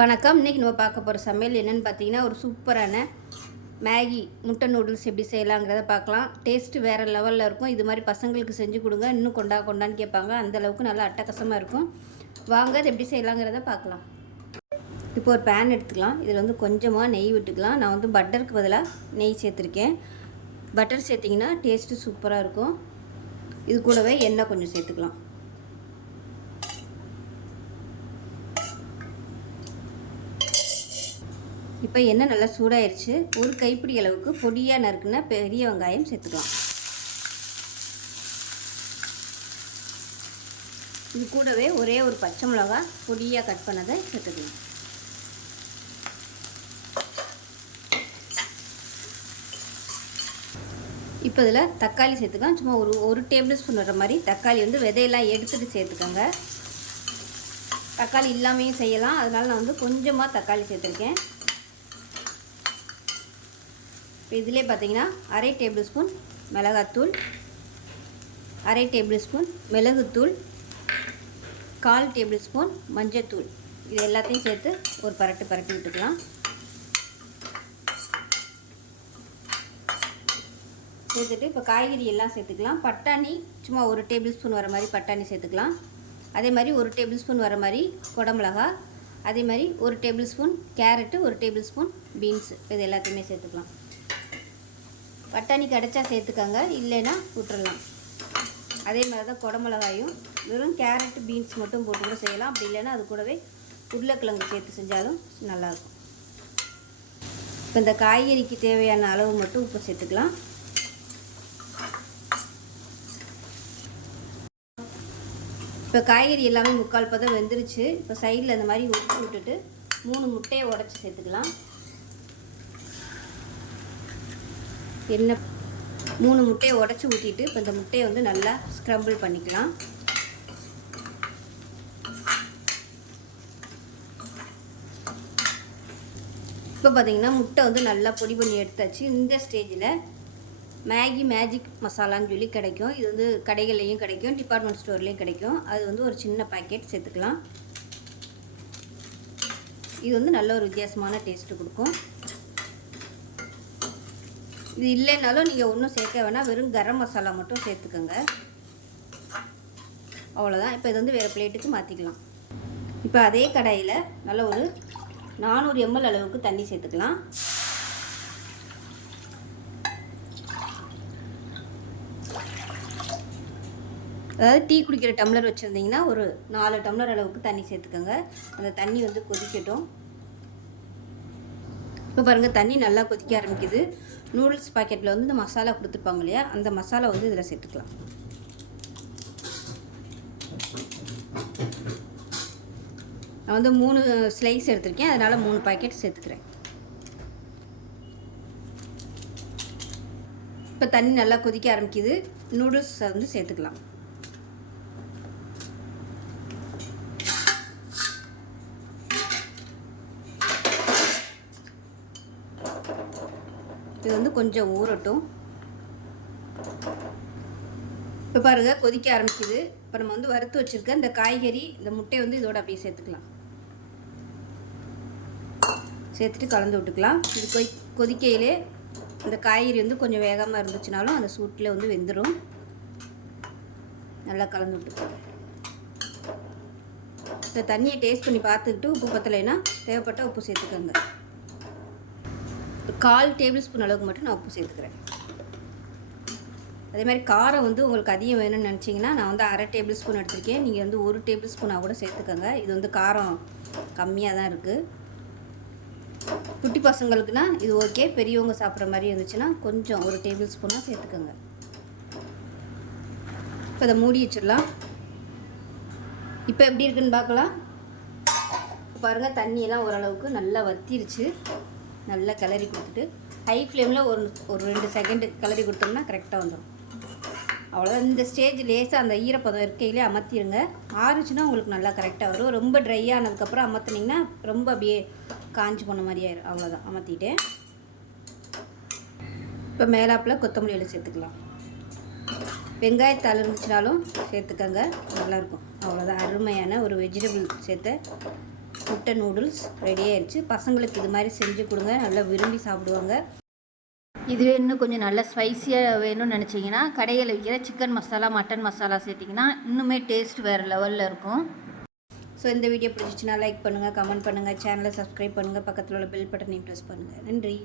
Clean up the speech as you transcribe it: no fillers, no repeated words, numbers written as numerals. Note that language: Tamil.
வணக்கம். இன்றைக்கி நம்ம பார்க்க போகிற சமையல் என்னென்னு பார்த்தீங்கன்னா, ஒரு சூப்பரான மேகி முட்டை நூடுல்ஸ் எப்படி செய்யலாங்கிறத பார்க்கலாம். டேஸ்ட்டு வேறு லெவலில் இருக்கும். இது மாதிரி பசங்களுக்கு செஞ்சு கொடுங்க, இன்னும் கொண்டான்னு கேட்பாங்க. அந்தளவுக்கு நல்லா அட்டகாசமாக இருக்கும். வாங்க அது எப்படி செய்யலாங்கிறத பார்க்கலாம். இப்போ ஒரு பேன் எடுத்துக்கலாம். இதில் வந்து கொஞ்சமாக நெய் விட்டுக்கலாம். நான் வந்து பட்டருக்கு பதிலாக நெய் சேர்த்துருக்கேன். பட்டர் சேர்த்திங்கன்னா டேஸ்ட்டு சூப்பராக இருக்கும். இது கூடவே எண்ணெய் கொஞ்சம் சேர்த்துக்கலாம். இப்போ எண்ணெய் நல்லா சூடாயிருச்சு. ஒரு கைப்பிடி அளவுக்கு பொடியாக நறுக்குன்னா பெரிய வெங்காயம் சேர்த்துக்கலாம். இது கூடவே ஒரே ஒரு பச்சை மிளகா பொடியாக கட் பண்ணதை சேர்த்துக்கலாம். இப்போ இதில் தக்காளி சேர்த்துக்கலாம். சும்மா ஒரு டேபிள் ஸ்பூன் வர மாதிரி தக்காளி வந்து விதையெல்லாம் எடுத்துகிட்டு சேர்த்துக்கோங்க. தக்காளி இல்லாமையும் செய்யலாம். அதனால் நான் வந்து கொஞ்சமாக தக்காளி சேர்த்துருக்கேன். இப்போ இதிலே பார்த்தீங்கன்னா அரை டேபிள் ஸ்பூன் மிளகாத்தூள், அரை டேபிள் ஸ்பூன் மிளகுத்தூள், 1/4 டேபிள் ஸ்பூன் மஞ்சத்தூள், இது எல்லாத்தையும் சேர்த்து ஒரு பரட்டி விட்டுக்கலாம். சேர்த்துட்டு இப்போ காய்கறி எல்லாம் சேர்த்துக்கலாம். பட்டாணி சும்மா ஒரு டேபிள் ஸ்பூன் வர மாதிரி பட்டாணி சேர்த்துக்கலாம். அதே மாதிரி ஒரு டேபிள் ஸ்பூன் வர மாதிரி குடமிளகா, அதே மாதிரி ஒரு டேபிள் ஸ்பூன் கேரட்டு, ஒரு டேபிள் ஸ்பூன் பீன்ஸு, இது எல்லாத்தையுமே சேர்த்துக்கலாம். பட்டாணி கிடச்சா சேர்த்துக்கோங்க, இல்லைன்னா விட்டுறலாம். அதே மாதிரி தான் குடமிளகாயும் வெறும் கேரட்டு பீன்ஸ் மட்டும் போட்டு கூட செய்யலாம். அப்படி இல்லைன்னா அது கூடவே உருளைக்கிழங்கு சேர்த்து செஞ்சாலும் நல்லாயிருக்கும். இப்போ இந்த காய்கறிக்கு தேவையான அளவு மட்டும் உப்பு சேர்த்துக்கலாம். இப்போ காய்கறி எல்லாமே 3/4 பதம் வெந்துருச்சு. இப்போ சைடில் இந்த மாதிரி உப்பு விட்டுட்டு 3 முட்டையை உடச்சி சேர்த்துக்கலாம். எண்ணெய் 3 முட்டையை உடச்சி ஊற்றிட்டு இப்போ இந்த முட்டையை வந்து நல்லா ஸ்க்ரம்பிள் பண்ணிக்கலாம். இப்போ பார்த்தீங்கன்னா முட்டை வந்து நல்லா பொடி பண்ணி எடுத்தாச்சு. இந்த ஸ்டேஜில் மேகி மேஜிக் மசாலான்னு சொல்லி கிடைக்கும். இது வந்து கடைகள்லேயும் கிடைக்கும், டிபார்ட்மெண்ட் ஸ்டோர்லேயும் கிடைக்கும். அது வந்து ஒரு சின்ன பாக்கெட் சேர்த்துக்கலாம். இது வந்து நல்ல ஒரு வித்தியாசமான டேஸ்ட்டு கொடுக்கும். இது இல்லைனாலும் நீங்கள் ஒன்றும் சேர்க்க வேணாம், வெறும் கரம் மசாலா மட்டும் சேர்த்துக்கோங்க. அவ்வளோதான். இப்போ இது வந்து வேறு பிளேட்டுக்கு மாற்றிக்கலாம். இப்போ அதே கடாயில் நல்ல ஒரு 400 ml அளவுக்கு தண்ணி சேர்த்துக்கலாம். அதாவது டீ குடிக்கிற டம்ளர் வச்சுருந்தீங்கன்னா ஒரு 4 டம்ளர் அளவுக்கு தண்ணி சேர்த்துக்கோங்க. அந்த தண்ணி வந்து கொதிக்கட்டும். இப்போ பாருங்கள், தண்ணி நல்லா கொதிக்க ஆரம்பிக்குது. நூடுல்ஸ் பாக்கெட்டில் வந்து இந்த மசாலா கொடுத்துருப்பாங்க இல்லையா, அந்த மசாலா வந்து இதில் சேர்த்துக்கலாம். நான் வந்து 3 ஸ்லைஸ் எடுத்திருக்கேன், அதனால் 3 பாக்கெட் சேர்த்துக்கிறேன். இப்போ தண்ணி நல்லா கொதிக்க ஆரம்பிக்குது. நூடுல்ஸ் வந்து சேர்த்துக்கலாம். இது வந்து கொஞ்சம் ஊறட்டும். இப்போ பாருங்கள், கொதிக்க ஆரம்பிக்குது. இப்போ நம்ம வந்து வறுத்து வச்சுருக்க இந்த காய்கறி, இந்த முட்டையை வந்து இதோட அப்படியே சேர்த்துக்கலாம். சேர்த்துட்டு கலந்து விட்டுக்கலாம். இது கொதிக்கையிலே இந்த காய்கறி வந்து கொஞ்சம் வேகமாக இருந்துச்சுனாலும் அந்த சூட்டில் வந்து வெந்துடும். நல்லா கலந்து விட்டுக்கலாம். இந்த தண்ணியை டேஸ்ட் பண்ணி பார்த்துக்கிட்டு உப்பு பத்தலைன்னா தேவைப்பட்ட உப்பு சேர்த்துக்கோங்க. 1/4 டேபிள் ஸ்பூன் அளவுக்கு மட்டும் நான் உப்பு சேர்த்துக்கிறேன். அதே மாதிரி காரம் வந்து உங்களுக்கு அதிகம் வேணும்னு நினச்சிங்கன்னா நான் வந்து அரை டேபிள் ஸ்பூன் எடுத்திருக்கேன். நீங்கள் வந்து 1 டேபிள் ஸ்பூனாக கூட சேர்த்துக்கோங்க. இது வந்து காரம் கம்மியாக தான் இருக்குது. குட்டி பசங்களுக்குனா இது ஓகே. பெரியவங்க சாப்பிட்ற மாதிரி இருந்துச்சுன்னா கொஞ்சம் 1 டேபிள் ஸ்பூனாக சேர்த்துக்கோங்க. இப்போ அதை மூடி வச்சிடலாம். இப்போ எப்படி இருக்குன்னு பார்க்கலாம். பாருங்கள், தண்ணியெல்லாம் ஓரளவுக்கு நல்லா வத்திருச்சு. நல்லா கிளறி கொடுத்துட்டு ஹை ஃப்ளேமில் ஒரு 2 செகண்டு கிளறி கொடுத்தோம்னா கரெக்டாக வந்துடும். அவ்வளோதான். இந்த ஸ்டேஜ் லேசாக அந்த ஈரப்பதம் இருக்கையிலே அமர்த்திடுங்க. ஆறுச்சுன்னா உங்களுக்கு நல்லா கரெக்டாக வரும். ரொம்ப ட்ரை ஆனதுக்கப்புறம் அமர்த்தினீங்கன்னா ரொம்ப அப்படியே காஞ்சி போன மாதிரி ஆயிடும். அவ்வளோதான், அமர்த்திட்டேன். இப்போ மேலாப்பில் கொத்தமல்லி இலை சேர்த்துக்கலாம். வெங்காயத்தாள் இருந்துச்சுனாலும் சேர்த்துக்கங்க, நல்லாயிருக்கும். அவ்வளோதான், அருமையான ஒரு வெஜிடபிள் சேர்த்த முட்டை நூடுல்ஸ் ரெடி ஆயிடுச்சு. பசங்களுக்கு இது மாதிரி செஞ்சு கொடுங்க, நல்லா விரும்பி சாப்பிடுவாங்க. இதுவே இன்னும் கொஞ்சம் நல்லா ஸ்பைஸியாக வேணும்னு நினச்சிங்கன்னா கடையில் விற்கிற சிக்கன் மசாலா, மட்டன் மசாலா சேர்த்திங்கன்னா இன்னுமே டேஸ்ட் வேறு லெவலில் இருக்கும். ஸோ இந்த வீடியோ பிடிச்சிச்சுன்னா லைக் பண்ணுங்கள், கமெண்ட் பண்ணுங்கள், சேனலை சப்ஸ்கிரைப் பண்ணுங்கள், பக்கத்தில் உள்ள பெல் பட்டனையும் ப்ரெஸ் பண்ணுங்கள். நன்றி.